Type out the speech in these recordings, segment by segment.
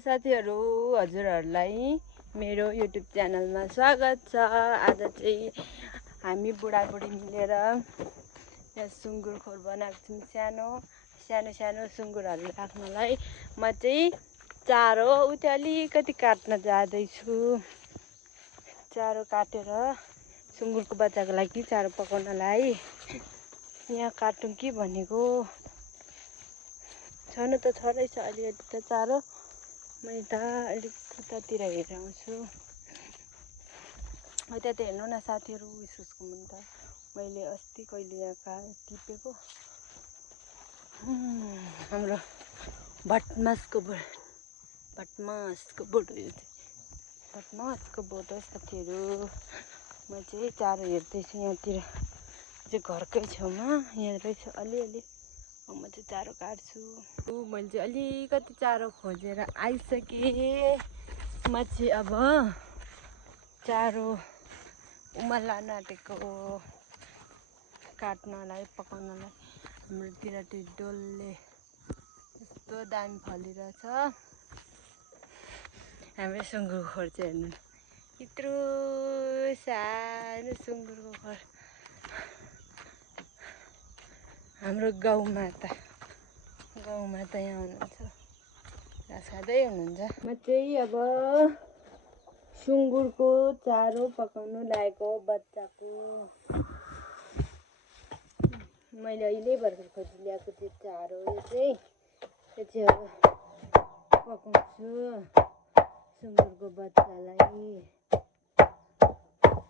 साथीहरु, हजुरहरुलाई मेरो युट्युब च्यानलमा स्वागत छ। आज चाहिँ हामी बुढाबुढी मिलेर यहाँ सुँगुर खोर बनाएको छौँ। सानो सुँगुरहरु राख्नलाई म चाहिँ चारो उतै अलिकति काट्न जाँदैछु। चारो काटेर सुँगुरको बच्चाको लागि चारो पकाउनलाई यहाँ काटौँ कि भनेको। छनु त छरै छ अलिअलि त चारो। मैले त अलिक उतातिर हेरेर आउँछु। उता त हेर्नु न साथीहरु, इस्कुसको मुन्टा मैले अस्ति कहिले यहाँ टिपेको। हाम्रो भटमासको बोट हो यो चाहिँ। भटमासको बोट हो साथीहरु। म चाहिँ चारो हेर्दैछु यहाँतिर चाहिँ घरकै छेउमा यहाँ रहेछ अलिअलि। म चाहिँ चारो काट्छु। मैले चाहिँ अलिकति चारो खोजेर आइसकेँ। म चाहिँ अब चारो उमाल्न आँटेको काट्नलाई पकाउनलाई। हाम्रोतिर त्यो डोलले यस्तो दामी फलिरहेछ। हाम्रो सुँगुरको खोर चाहिँ हेर्नु, यत्रो सानो सुँगुरको खोर। हाम्रो गौमाता यहाँ हुनुहुन्छ, घाँस खाँदै हुनुहुन्छ। म चाहिँ अब सुँगुरको चारो पकाउनु लागेको बच्चाको। मैले अहिले भर्खर खोजी ल्याएको त्यो चारो यो चाहिँ अब पकाउँछु सुँगुरको बच्चालाई।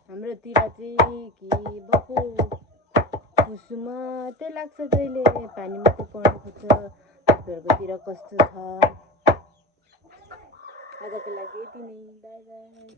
हाम्रोतिर चाहिँ घि बक्खु हुसु मात्रै लाग्छ, जहिले पानी मात्रै पर्नु खोज्छ। तपाईँहरूकोतिर कस्तो छ? आजको लागि यति नै, बाई बाई।